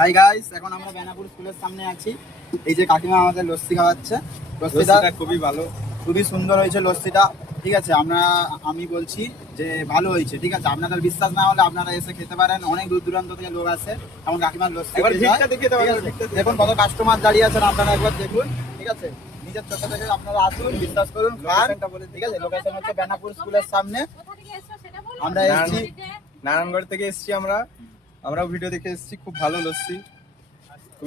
Hi guys, এখন আমরা বেনাপুর স্কুলের সামনে আছি। এই যে কাকিমা আমাদের লস্যি খাওয়াচ্ছে। লস্যিটা খুবই ভালো, খুবই সুন্দর হয়েছে লস্যিটা। ঠিক আছে, আমি বলছি যে ভালো হয়েছে। ঠিক আছে, আপনাদের বিশ্বাস না হলে আপনারা এসে খেতে পারেন। অনেক দূর দূরান্ত থেকে লোক আসে এমন কাকিমার লস্যি দেখুন কত কাস্টমার দাঁড়িয়ে আছেন, আপনারা একবার দেখুন। ঠিক আছে, নিজের চোখে থেকে আপনারা আসুন, বিশ্বাস করুন, খান। ঠিক আছে, লোকেশন হচ্ছে বেনাপুর স্কুলের সামনে। আমরা এসেছি নারায়ণগড় থেকে এসেছি। আমরাও ভিডিও দেখে এসেছি। খুব ভালো লস্যি,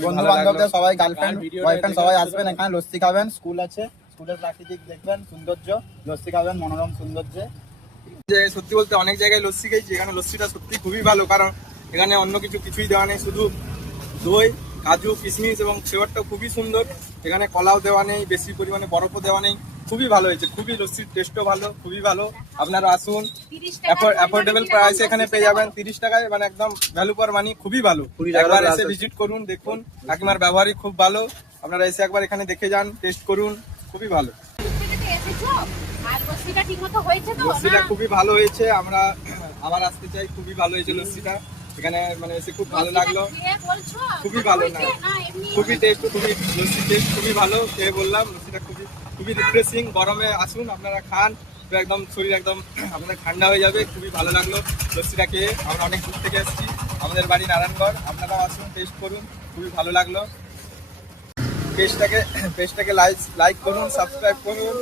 বন্ধু বান্ধবদের সবাই, গার্লফ্রেন্ড বয়ফ্রেন্ড সবাই আসবেন এখানে, লস্যি খাবেন। স্কুল আছে, স্কুলের প্রাকৃতিক দেখবেন সৌন্দর্য, লস্যি খাবেন মনোরম সৌন্দর্যে। যে সত্যি বলতে অনেক জায়গায় লস্যি খেয়েছি, এখানে লস্যিটা সত্যি খুবই ভালো। কারণ এখানে অন্য কিছুই দেওয়া নেই, শুধু দই, কাজু, কিশমিশ এবং ফ্লেভারটা খুবই সুন্দর। এখানে কলাও দেওয়া নেই, বেশি পরিমাণে বরফও দেওয়া নেই। খুবই ভালো হয়েছে, খুবই লস্যির টেস্টও ভালো, খুবই ভালো। আপনারা আসুন, অ্যাফোর্ডেবল প্রাইসে এখানে পেয়ে যাবেন। 30 টাকায়, মানে একদম ভ্যালু ফর মানি, খুবই ভালো। একবার এসে ভিজিট করুন, দেখুন। কাকিমার ব্যবহারই খুব ভালো। আপনারা এসে একবার এখানে দেখে যান, টেস্ট করুন, খুবই ভালো। লস্যিটা খুবই ভালো হয়েছে, আমরা আবার আসতে চাই। খুবই ভালো হয়েছে লস্যিটা, এখানে মানে এসে খুব ভালো লাগলো। খুবই ভালো, না খুবই টেস্ট, লস্যির টেস্ট খুবই ভালো। খেয়ে বললাম লস্যিটা খুবই রিফ্রেশিং। গরমে আসুন, আপনারা খান, তো একদম শরীর একদম আপনার ঠান্ডা হয়ে যাবে। খুবই ভালো লাগলো লস্যিটা খেয়ে। আমরা অনেক দূর থেকে এসেছি, আমাদের বাড়ি নারায়ণগড়। আপনারাও আসুন, টেস্ট করুন, খুবই ভালো লাগলো। পেজটাকে লাইক করুন, সাবস্ক্রাইব করুন।